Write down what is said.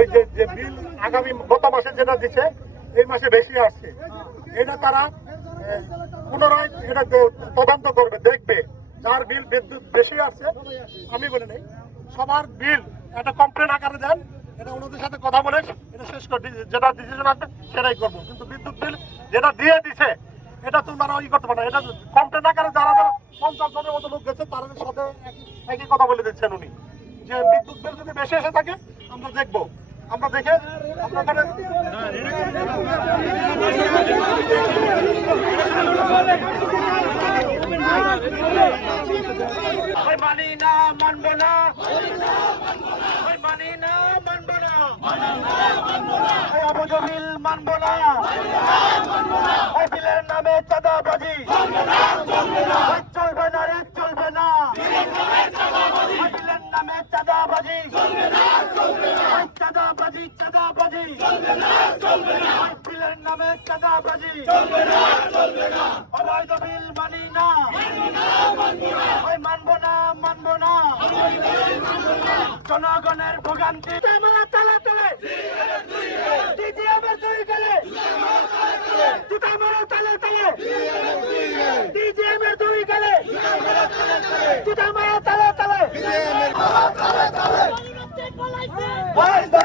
ওই যে বিল আগামী গত মাসে যেটা দিচ্ছে এই মাসে বেশি আসছে, এটা তারা পুনরায় এটা তদন্ত করবে, দেখবে যার বিল বিদ্যুৎ বেশি আসছে। আমি বলি নাই, সবার বিল একটা কমপ্লেন আকারে দেন, এটা ওনাদের সাথে কথা বলে এটা শেষ করে যেটা ডিসিশন আসবে সেটাই করবো। কিন্তু বিদ্যুৎ বিল যেটা দিয়ে দিছে এটা তোমরা ই করতে পারো, এটা কমপ্লেন আকারে যারা যারা 50 জনের মতো লোক গেছে তাদের সাথে একই কথা বলে দিচ্ছেন উনি, যে বিদ্যুৎ বিল যদি বেশি এসে থাকে আমরা দেখবো, আমরা দেখে আপনাদের মানি না, মানবো না, মানি না, মানবো না, অবৈধ বিল মানবো না, বিলের নামে চাঁদাবাজি চলবে না রে, চলবে না, বিলের নামে চাঁদাবাজি চাঁদাবাজি চাঁদাবাজি বিলের নামে চাঁদাবাজি অবৈধ বিল মানি না, মানবো না, মানবো না, জনগণের ভোগান্তি তলে তলে ডিজিএমের দুই গেলে জুতা মারা তলে তলে ডিজিএমের দুই গেলে জুতা মারা তলে তলে পলাইছে